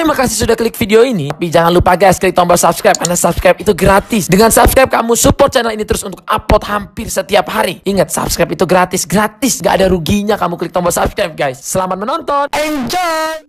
Terima kasih sudah klik video ini. Tapi jangan lupa guys, klik tombol subscribe, karena subscribe itu gratis. Dengan subscribe kamu support channel ini terus untuk upload hampir setiap hari. Ingat, subscribe itu gratis. Gratis, gak ada ruginya kamu klik tombol subscribe guys. Selamat menonton, enjoy.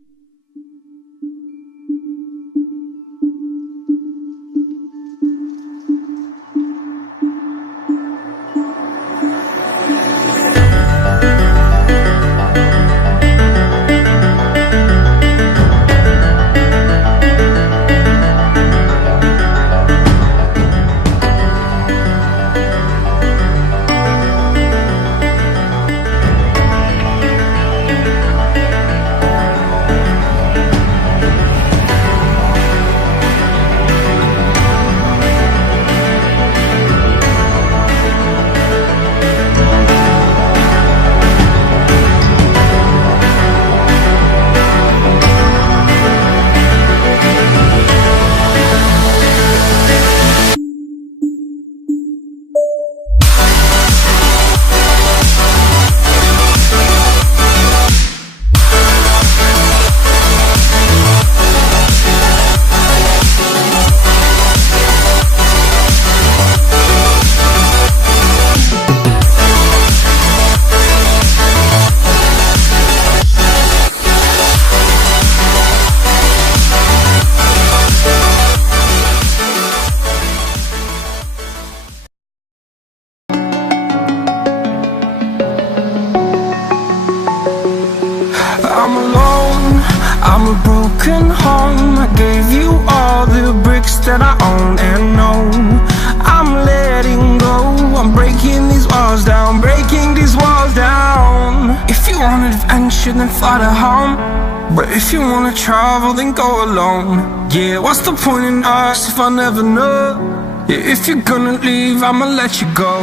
I'm alone, I'm a broken home. I gave you all the bricks that I own and know. I'm letting go, I'm breaking these walls down, breaking these walls down. If you want adventure, then fly to home. But if you wanna travel, then go alone. Yeah, what's the point in us if I never know? Yeah, if you're gonna leave, I'ma let you go.